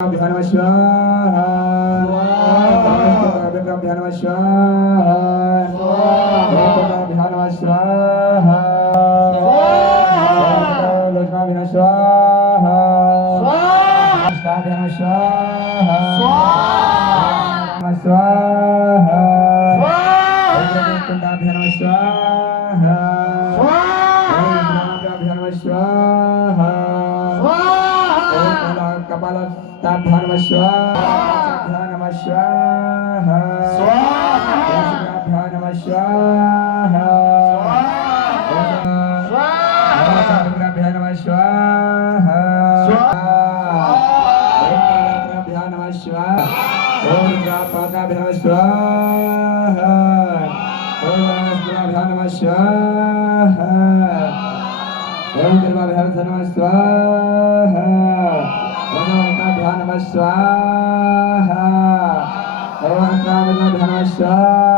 Om Namo Swaha. Swaha. Swaha. Swaha. Swaha. कपाल ध्यान स्वाहा ध्यान स्वाहा ध्यान स्वाहा ध्यान स्वाहा ध्यान स्वाहा ओम गापका ध्यान स्वाहा ओम ध्यान स्वाहा ओम दुर्गा ध्यान स्वाहा ओम ध्यान स्वाहा ओम ध्यान स्वाहा